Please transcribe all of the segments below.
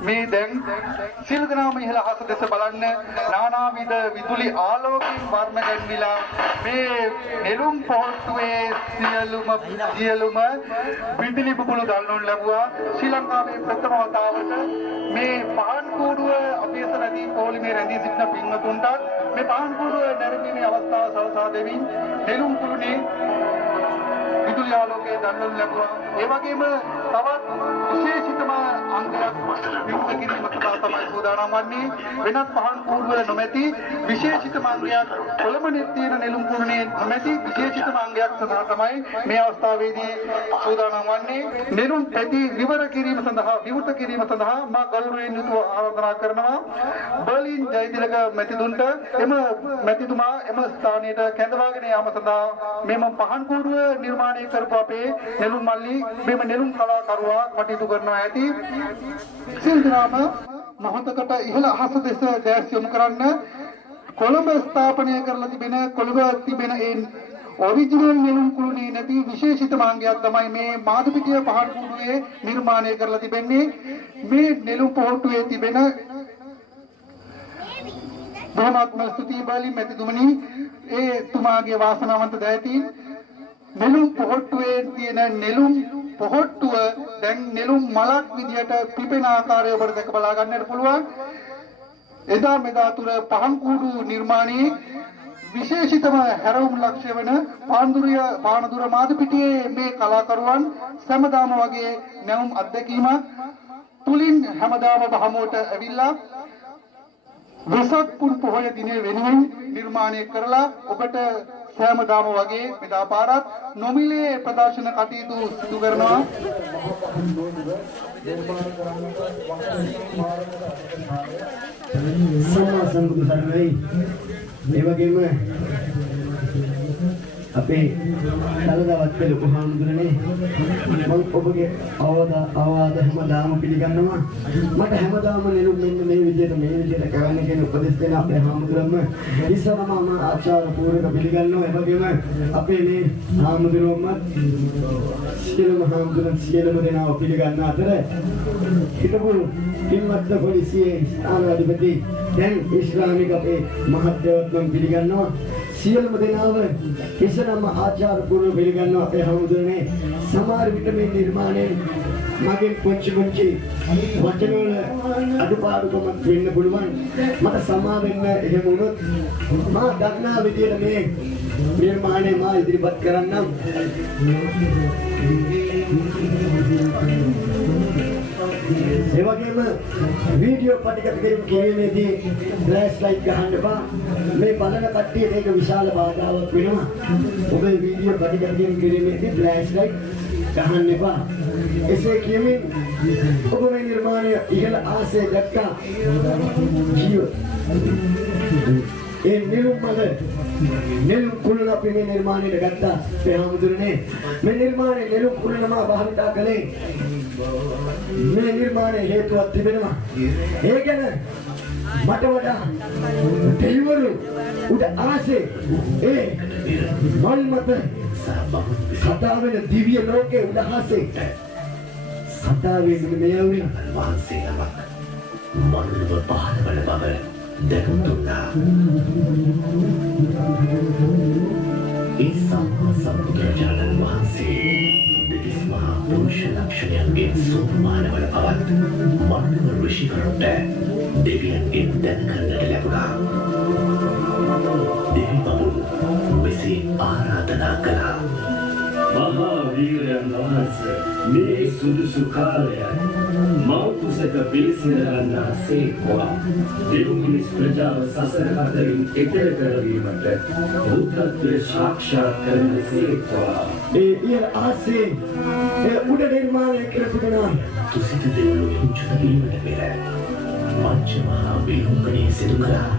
මේ දැන් සියලු දෙනාම ඉහළ අහස දෙස බලන්න නානාවිද විදුලි ආලෝකයෙන් වර්ණ ගැන්විලා මේ නෙළුම් පොහොට්ටුවේ සියලුම විදුලි බුබුලු ගලනු ලැබුවා. ශ්‍රී ලංකාවේ ප්‍රථම වතාවට මේ පහන් කූඩුව අපේ සරදී පොලිමේ රැඳී සිටින පින්වතුන්ට මේ පහන් කූඩුව නැරඹීමේ අවස්ථාව සලසා දෙමින් නෙළුම් කුළුණේ විදුලි ආලෝකයේ දන්වනු ලැබුවා. ඒ වගේම තවත් විශේෂිතම අංගයක් විවෘත කිරීමට තමයි සූදානම් වන්නේ. වෙනත් පහන් කූඩුවල නොමැති විශේෂිතම අංගයක් කොළඹ තියෙන නෙළුම් කුළුණේ නොමැති විශේෂිතම අංගයක් සඳහා තමයි මේ අවස්ථාවේදී සූදානම් වන්නේ. නෙළුම් පැටි විවෘත කිරීම සඳහා මා ගෞරවයෙන් යුතුව ආරාධනා කරනවා බර්ලින් ජයතිලක මැතිතුන්ට එම මැතිතුමා එම ස්ථානයට කැඳවාගෙන යාම සඳහා මෙම පහන් කූඩුව නිර්මාණය කරපු අපේ නෙළුම් මල්ලි මෙම නෙළුම් කලාකරුවා කටයුතු කරනවා ඇති. සිල්දරාම මොහොතකට ඉහළ අහස දෙස දැස් යොමු කරන්න. කොළඹ ස්ථාපනය කරලා තිබෙන ඒ ඔරිජිනල් නෙළුම් කුළුණේ නැති විශේෂිත මාංගයක් තමයි මේ මාදුපිටිය පහන් කූඩුවේ නිර්මාණය කරලා තිබෙන්නේ. මේ නෙළුම් පොහොට්ටුවේ තිබෙන බොහොමත්ම ස්තුතියි බාලි මැතිතුමනි. ඒ තුමාගේ වාසනාවන්ත දෑතින් නෙළුම් පොහොට්ටුවේ තියෙන නෙළුම් පොහොට්ටුව දැන් නෙළුම් මලක් විදියට පිපෙන ආකාරය ඔබට දැක බලා ගන්නට පුළුවන්. එදා මෙදා තුර පහන් කූඩු නිර්මාණයේ විශේෂිතම හැරවුම් ලක්ෂ්‍ය වන පානදුර මාදුපිටියේ මේ කලාකරුවන් සෑමදාම වගේ නැවුම් අත්දැකීමක් තුලින් හැමදාම බහමුවට ඇවිල්ලා වෙසක් පුන් පොහොය දිනේ වෙනුවෙන් නිර්මාණය කරලා ඔබට සෑමදාම වගේ මෙදා පාරත් නොමිලේ ප්‍රදර්ශන කටයුතු සිදු කරනවා. සම්මා සම්බුදු සරණයි. මේ වගේම අපේ තලදවත් ලොකු හාමුදුරනේ මම ඔබගේ අවවාද හැමදාම පිළිගන්නවා. මට හැමදාම නෙළුම් මෙන්න මේ විදිහට කරන්න කියන උපදෙස් දෙන අපේ හාමුදුරන්ම ඉස්සරම මම ආචාර පූර්වක පිළිගන්නවා. ඒ වගේම අපේ මේ හාමුදුරුවන්ම සියලුම හාමුදුරන් සියලුම දෙනාව පිළිගන්න අතර හිටපු පින්වත් පොලිසියේ ස්ථානාධිපති දැන් ඉස්ලාමික අපේ මහත්යවත් මම පිළිගන්නවා. සියලුම දෙනාව ඉස්සරම ආචාර පූර්ව පිළිගන්නවා. අපේ හාමුදුරනේ සමහර විට මේ නිර්මාණයෙන් මගේ පුංචි වචනවල අඩුපාඩුකමක් වෙන්න පුළුවන්. මට සමා වෙන්න එහෙම වුණොත් මා දන්නා විදියට මේ නිර්මාණය මා ඉදිරිපත් කරන්නම්. ඒ වගේම වීඩියෝ පටිගත කිරීමේදී ෆ්ලෑෂ් ලයිට් ගහන්න එපා. මේ බලන කට්ටියට ඒක විශාල බාධාවක් වෙනවා. ඔබේ වීඩියෝ පටිගත කිරීමේදී ෆ්ලෑෂ් ලයිට් ගහන්න එපා. එසේ කියමින් ඔබ මේ නිර්මාණය ඉහළ ආසය දැක්කා. ඒ නෙළුම් කුළුණ අපි මේ නිර්මාණයට ගත්තා. ඒ හාමුදුරනේ මේ නිර්මාණය නෙළුම් කුළුණම භාවිතා කළේ මේ නිර්මාණය හේතුවක් තිබෙනවා. ඒ ගැන මට වඩා දෙවිවරු උඩ ආසේ ඒ මල් මත කතා වෙන දිව්‍ය ලෝකේ උඩ ආසේ කතා වෙන මේ වුණ වාසයවක් මනුලව පහළ වන බව දැනුණා. ඒ සම්මා සම්බුදුරජාණන් වහන්සේ දෙතිස් මහා පුරුෂ ලක්ෂණයන්ගේ සෝපාන වන බවත් මනුලව ඍෂිවරුන්ට දෙවියන්ගෙන් දැනගන්නට ලැබුණා. දෙවි බමුණු මෙසේ ආරාධනා කළා. මහා වීරයන් වහන්සේ මේ සුදුසු කාලයයි මෞතුසක පිළිසිඳගන්නා සේක්වා දෙව්මිනිස් ප්‍රජාව සසර අතරින් එතෙර කරවීමට බුද්ධත්වය සාක්ෂාත් කරන සේක්වා. ඒ ආසේ ඒ උඩ නිර්මාණය කර තිබෙනවා. තුසිත දෙව්ලොව පුංචි වීමට පෙර පංච මහා විලෝපනය සිදු කළා.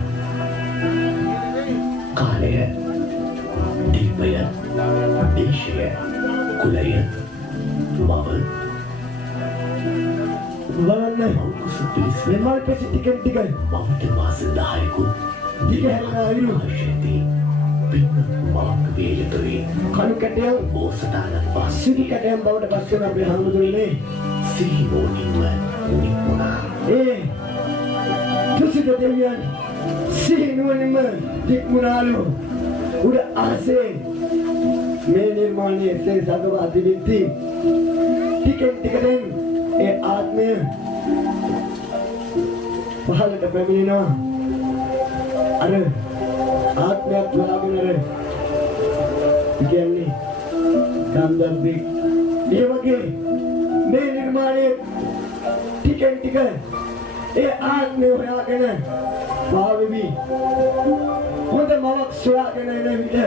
කාලය, දීපය, දේශය, කුලය, මව බලන්න මෞකුස පිළිස් මෙමල් පෙසි ටිකෙන් ටික මවට මාස 10කුත් දිගහැරලා ඉරුහශේදී පින්න මාක් වේලතොයි කණු කැටයන් බෝසතාණන් වහන්සේ කැටයන් බවට පස් වෙන අපේ හාමුදුරනේ සිහිනුවණින්ම නික්මුණා. තුසිත දෙවියන් සිහිනුවණින්ම නික්මුණාලු. උඩ ආසේ මේ නිර්මාණයේ සදවා තිබෙති. ටිකෙන් ඒ ආත්මය පහළට පැමිණෙනවා. අර ආත්මයක් වලාගෙන කියන්නේ ගන්ධබ්බේ ඒ වගේ මේ නිර්මාණයේ ටික ඒ ආත්මය හොයාගෙන පාවෙවි හොඳ මවක් සොයාගෙන එන විට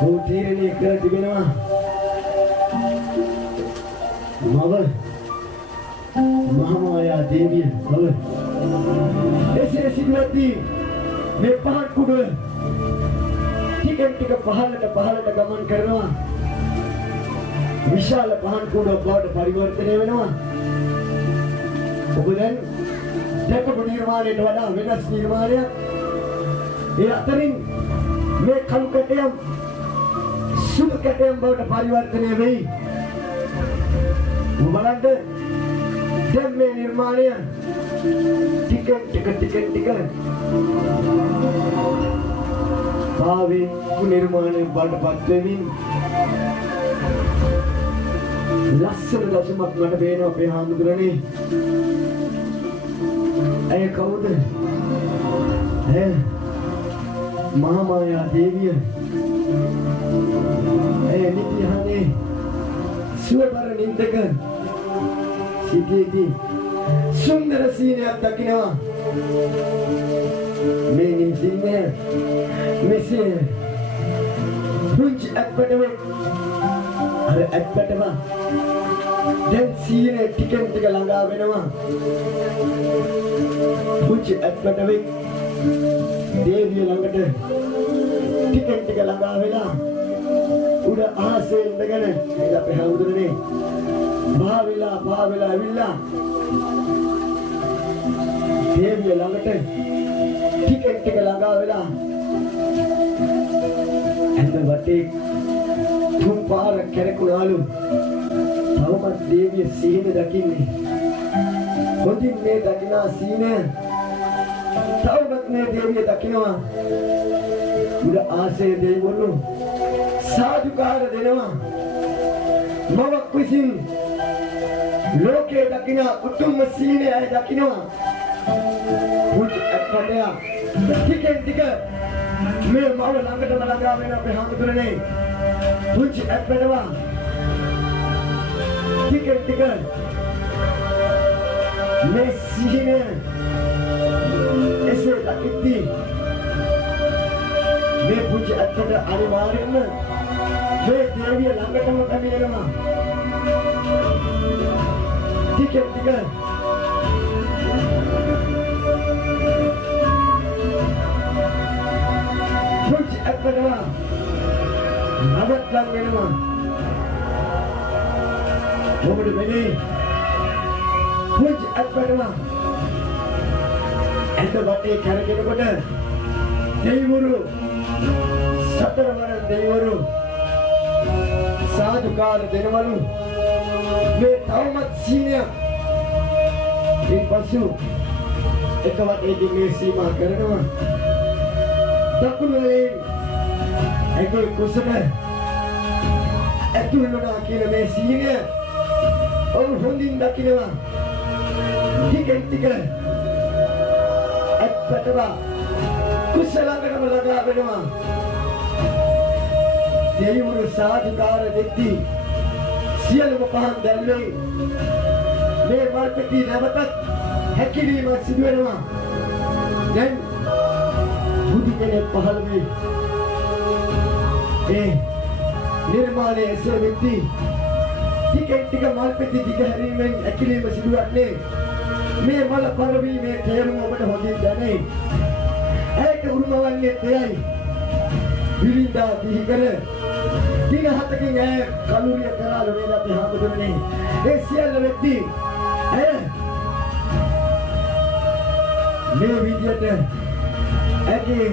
ඔහු තීරණය කර තිබෙනවා මව මහාමායා දේවිය බව. එසේ සිදුවද්දී මේ පහන් කුඩුව ටික පහළට ගමන් කරනවා. විශාල පහන් කුඩුවක් බවට පරිවර්තනය වෙනවා. ඔබ දැන් දැකපු නිර්මාණයට වඩා වෙනස් නිර්මාණයක්. ඒ අතරින් මේ කළු කැටයම් සුදු කැටයම් බවට පරිවර්තනය වෙයි. බලන්න දැන් මේ නිර්මාණය ටික භාවී නිර්මාණය බඩපත් වෙමින් ලස්සන දසුමක් මට පේනවා අපේ හාමුදුරනේ. ඇය කවුද? මහාමායා දේවිය. ඇය නිත්‍යහනේ සුවබර නින්දක සිටියේදී සුන්දර සීනයක් දකිනවා. මේ නිසින්ය මෙසේ පුංචි ඇත්පටවෙක් අර ඇත්පටව දැන් සීනේ ටික ළඟා වෙනවා. පුංචි ඇත්පටවෙක් දේවිය ළඟට ටික ළඟා වෙලා උඩ ආසේ ඉඳගෙන ඉඳ අපේ හවුදුරනේ භාවිලා ඇවිල්ලා දේවිය ළඟට ටික ළඟා වෙලා ඇඳ වටේ තුන් පාර කැරකුණාලු. තවමත් දේවිය සීන දකින්නේ. හොඳින් මේ දකිනා සීන තවමත් මේ දේවිය දකිනවා. උඩ ආසේ දෙවිවරු සාදුකාර දෙනවා. මවක් විසින් ලෝකේ දකිනා උතුම්ම සීනය දකිනවා. පුංචි අප්පටයා ටික මේ මව ළඟටම ළඟා වෙන අපේ හාමුදුරනේ. පුංචි අප්පටවා ටික මේ සීනය එසේ දකිද්දී මේ පුංචි අප්පට අනිවාර්යෙන්ම මේ දේවිය ළඟටම පැමිණෙනවා. ටික පුංචි අප්පටවා නවත් ලං වෙනවා. මොකද වෙන්නේ? පුංචි අප්පටවා ඇඳ වටේ කරගෙනකොට දෙවිවරු සතරවර දෙවිවරු සාදුකාර දෙනවලු. මේ තවමත් සීනයක් ඉන්පසු එක වටේදී මේ සීමා කරනවා. දකුණේ ඇගේ කුසට ඇතුල් වුණා කියන මේ සීනය ඔව් හොඳින් දකිනවා. ටික අප්පටවා කුසලංගටම ළඟා වෙනවා. දෙවිවරු සාදුකාර දෙද්දී සියලුම පහන් දැල්වේ මේ වර්පටි නැවතත් හැකිලීම සිදු වෙනවා. දැන් බුදු කෙනෙක් පහළ වේ. ඒ නිර්මාණය එසේ වෙද්දී ටික මල්පෙති දිග හැරීමෙන් හැකිලීම සිදුවන්නේ මේ මල පරවීමේ තේරුම ඔබට හොඳින් දැනේ. ඇයට උරුමවන්නේ තෙයයි. විරින්දා දිහි කර දින 7කින් ඇය කලුරිය කරාලු වේද අපි හාමුදුරනේ. ඒ සියල්ල වෙද්දී ඇය මේ විදියට ඇගේ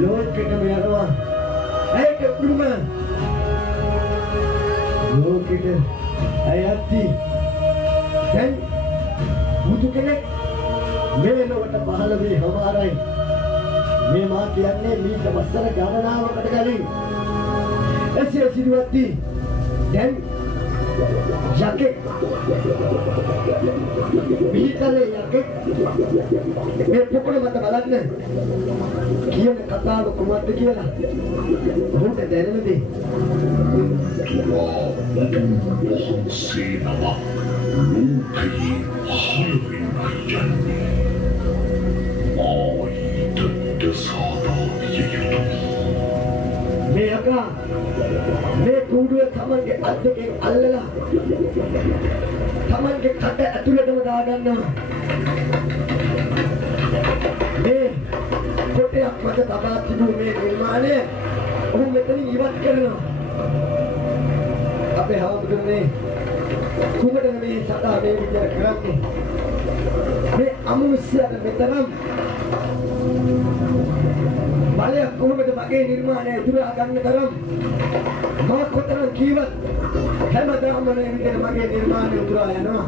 ලෝකෙටම යනවා. ඇයට උරුම ලෝකෙට අයත්ටි දැන් බුදු කෙනෙක් මේ ලොවට පහළ වී හමාරයි මේ මා කියන්නේ මීට වසර ගණනාවකට කලින් එසේ සිදුවද්දී දැන් යකෙක් පිළිතරේ යකෙක් මේ පොකොණ මත බලන්න කියන කතාව කොහොමද කියලා ඔහුට දැනෙනද සීනව ලෝකයේ හරින් යන්නේ ආයිත් සාදාවිය යුතුයි මේ අකා මේ කුඩුව තමන්ගේ අත් දෙකෙන් අල්ලලා තමන්ගේ කට ඇතුළටම දාගන්නවා මේ කොටයක් මත තබා තිබූ මේ නිර්මාණය ඔහු මෙතනින් ඉවත් කරනවා අපේ හාමුදුරනේ කුමටද මේ සදා මේ විදිහට කරන්නේ මේ අමනුෂ්‍යයට මෙතරම් බලයක් කොහොමද මගේ නිර්මාණය දුරා ගන්න තරම් මා කොතරම් කීවත් හැමදාම මේ විදිහට මගේ නිර්මාණය දුරා යනවා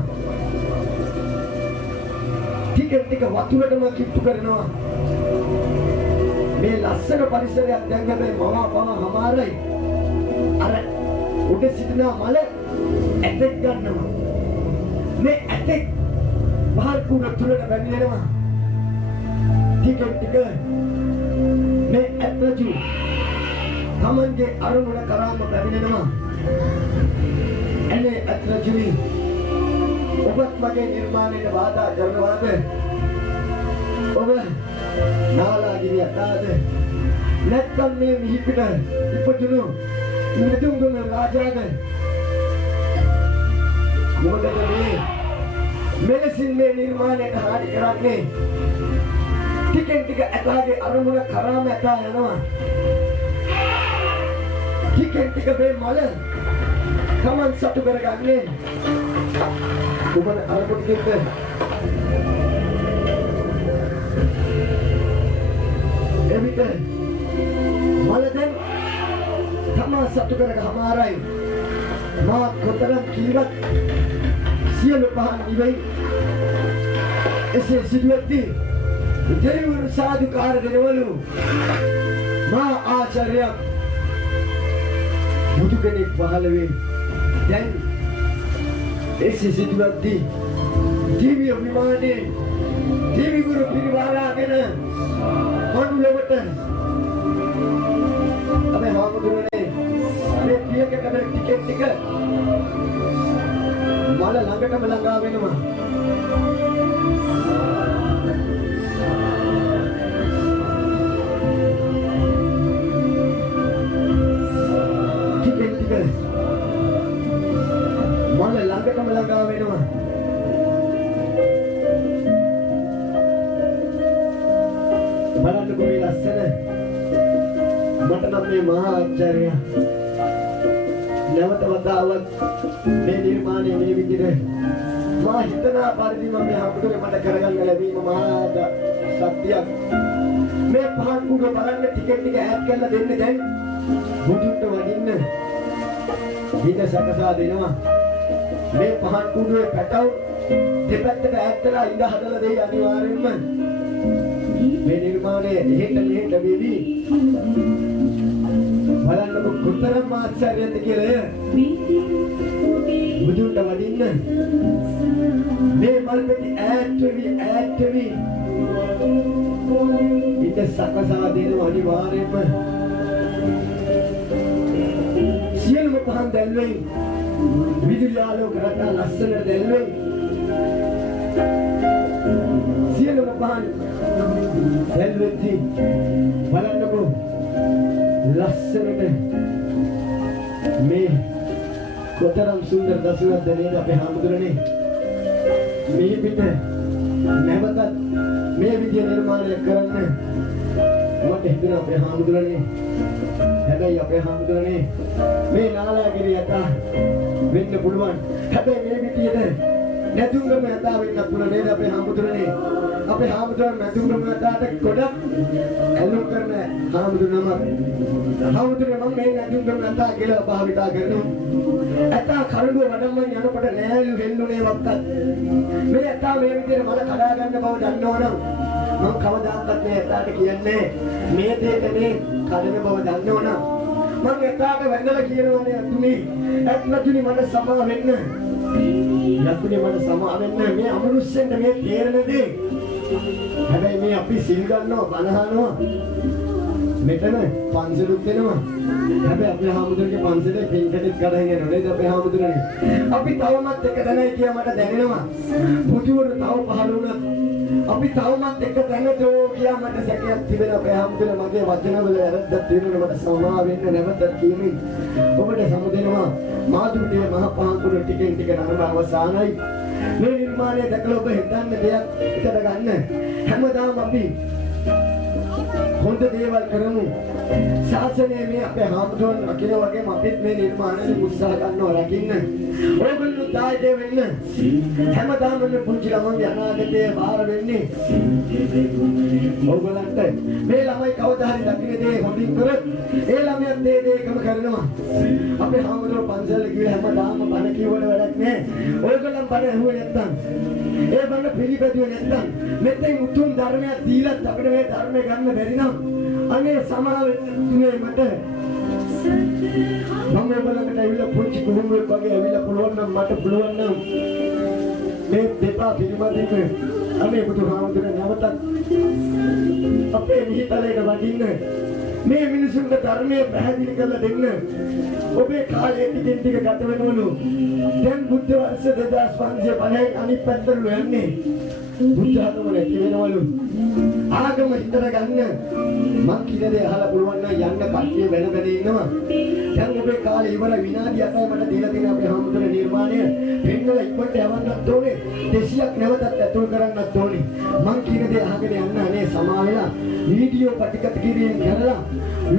ටික වතුරටම කිට්ටු කරනවා මේ ලස්සන පරිසරයක් දැන් මේ මවා හමාරයි අර උඩ සිටින මල ඇටෙක් ගන්නවා මේ ඇටෙක් පහල් කුණ තුලට බැඳෙනවා ටික මේ ඇටජු තමන්ගේ අරමුණ කරාම පැමිණෙනවා එනේ ඇටජුනි ඔබත් මගේ නිර්මාණයට බාධා කරනවාද ඔබ නාලාගිරිය අතාද නැත්නම් මේ මිහිපිට ඉපදුණු මුදුන්ගම රාජාද මොකද මේ මෙලෙසින් මේ නිර්මාණයට හානි කරන්නේ ටිකෙන් ටික ඇතාගේ අරමුණ කරාම ඇතා යනවා ටිකෙන් ටික මේ මල තමන් සතු කරගන්නේ කුමන අරමුණකින්ද එවිට මල දැන් තමා සතු කරගහමාරයි මා කොතරම් කීවත් සියලු පහන් ඉවෙයි එසේ සිදුවද්දී දෙවිවරු සාදුකාර දෙනවලු මා ආචාර්යයක් බුදු කෙනෙක් පහළ වේ දැන් එසේ සිදුවද්දී දිව්‍ය විමානයේ දෙවිවරු පිරිවරාගෙන මනුලොවට අපේ හාමුදුරනේ මේ පියකට ටිකෙට් ටික මල ළඟටම ළඟා වෙනවා මල ළඟටම ළඟා වෙනවා බලන්න කොයි ලස්සන මට නම් මේ මහා ආචාර්ය නැවත වතාවක් මේ නිර්මාණය මේ විදිහට මා හිතනා පරිදි මම මේ හම්බුනේ මට කරගන්න ලැබීම මහා සත්‍යයක් මේ පහන් කුඩ බලන්න ටිකෙට් ටික ඈඩ් කරලා දෙන්න දැන් බුදුන්ට වඩින්න හිත සකසා දෙනවා මේ පහන් කුඩුවේ පැටව දෙපැත්තට ඈත්ලා ඉඳ හදලා දෙයි අනිවාර්යෙන්ම මේ නිර්මාණය එහෙට මෙහෙට වෙවි බලන්නකො කොතරම් ආශ්චර්යද කියලා බුදුන්ට වඩින්න මේ මල්පෙටි ඈත් වෙවි හිත සකසා දෙනවා අනිවාර්යෙන්ම සියලුම පහන් දැල්වෙයි විදුලි ආලෝක රටා ලස්සනට දැල්වෙයි සියලුම පහන් දැල්වෙද්දී බලන්නකෝ ලස්සනට මේ කොතරම් සුන්දර දසුවක්ද නේද අපේ හාමුදුරනේ මේ පිට නැවතත් මේ විදිය නිර්මාණය කරන්න මට හිතෙනවා අපේ හාමුදුරනේ හැබැයි අපේ හාමුදුරනේ මේ නාලාගිරිය යතා වෙන්න පුළුවන් හැබැයි මේ විදියට නැතුම්ගම යතා වෙන්නත් පුළුවන් නේද අපේ හාමුදුරනේ. අපේ හාමුදුරන් නැතුම්ගම යතාට ගොඩක් ඇලුම් කරන හාමුදුරනම. හාමුදුරනේ මම මේ නැතුම්ගම යතා කියලා භාවිතා කරනවා. ඇතා කරුණුව වඩම්මන් යනකොට නෑලු හෙල්ලුනේ වත්තත්. මේ ඇතා මේ විදිහට මල කඩා ගන්න බව දන්නවනම් මම කවදාවත් මේ ඇතාට කියන්නේ මේ දෙයට මේ කඩන බව දන්නවනම් මම ඇතාට වැඳලා කියනවානේ අතුනි ඇත්නතුනි මට සමා වෙන්න. යතුනි මට සමා වෙන්න මේ අමනුෂ්‍යෙන්ට මේ තේරෙන දේ. හැබැයි මේ අපි සිල් ගන්නවා බණහනවා මෙතන පන්සලුත් වෙනවා. හැබැයි අපේ හාමුදුරගේ පන්සලේ පින්කෙටත් ගඩන් යනවා නේද අපේ හාමුදුරනේ. අපි තවමත් එක දැනයි කියලා මට දැනෙනවා. බුදුවරු තව පහළ වුණත් අපි තවමත් එක දැනදෝ කියලා මට සැකයක් තිබෙනවා. අපේ හාමුදුරනේ මගේ වචනවල වැරද්දක් තියෙනවා මට සමා වෙන්න නැවතත් කියමින් ඔබට සමුදෙනවා. මාතුරුගේ මහ පහකුර ටිකෙන් ටික නරඹ අවසానයි. මේ නිර්මාණය දැකලා ඔබ හිතන්න දෙයක් එකට ගන්න. හැමදාම අපි හොඳ දේවල් කරමු. ශාසනයේ මේ අපේ හාමුදුරන් රකින්න වගේම අපිත් මේ නිර්මාණය උත්සාහ ගන්නවා රකින්න. ඔයගොල්ලෝ දායකය වෙන්න. හැමදාම මේ පුංචි ළමයි අනාගතයේ බාර වෙන්නේ. ඔයගොල්ලන්ට මේ ළමයි කවදා හරි දකින්න දේ හොඳින් කරොත් ඒ ළමයාත් මේ දේකම කරනවා. අපේ හාමුදුරුවෝ පන්සල් ගිහලා හැමදාම බණ කියවල වැඩක් නැහැ. ඔයගොල්ලන් බණ ඇහුවේ නැත්තම් ඒ බණ පිළිපැදුවේ නැත්තම් මෙතෙන් උතුම් ධර්මයක් දීලත් අපිට මේ ධර්මය ගන්න බැරි නම් අනේ සමාව තුනේ මට මම ඔයගොල්ලන්ට ඇවිල්ලා පුංචි කුළුමෙක් වගේ ඇවිල්ලා පුළුවන් නම් මට පුළුවන් නම් මේ දෙපා පිළිමදින්න අනේ බුදුහාමුදුරනේ නැවතත් අපේ මිහිතලයට වඩින්න මේ මිනිසුන්ට ධර්මයේ පැහැදිලි කරලා දෙන්න. ඔබේ කාලේ ටිකෙන් ටික ගත වෙනවලු. දැන් බුද්ධ වර්ෂ 2550 අනිත් පැත්තට යන්නේ. බුද්ධ ආගම නැති වෙනවලු. ආගම හිතර ගන්න මං කියන දේ අහලා පුළුවන් නම් යන්න කට්ටිය වෙන වෙන ඉන්නවා. දැන් ඔබේ කාලේ ඉවර විනාඩි 8යි මට දීලා තියෙන අපේ හාමුදුරනේ නිර්මාණය පෙන්නලා ඉක්මනට යවන්නත් ඕනේ. 200ක් නැවතත් ඇතුල් කරන්නත් ඕනේ. මං කියන දේ අහගෙන යන්න අනේ සමා වෙලා වීඩියෝ ප්‍රතිගත කිරීම කරලා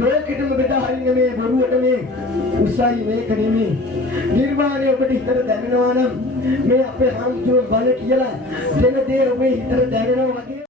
ලෝකෙටම බෙදා හරින්න මේ බොරුවට මේ උසයි මේක නෙමෙයි. නිර්වාණය ඔබට හිතට දැනෙනවා නම් මේ අපේ හාමුදුරුවෝ බල කියලා දෙන දේ ඔබේ හිතට දැනෙනවා වගේ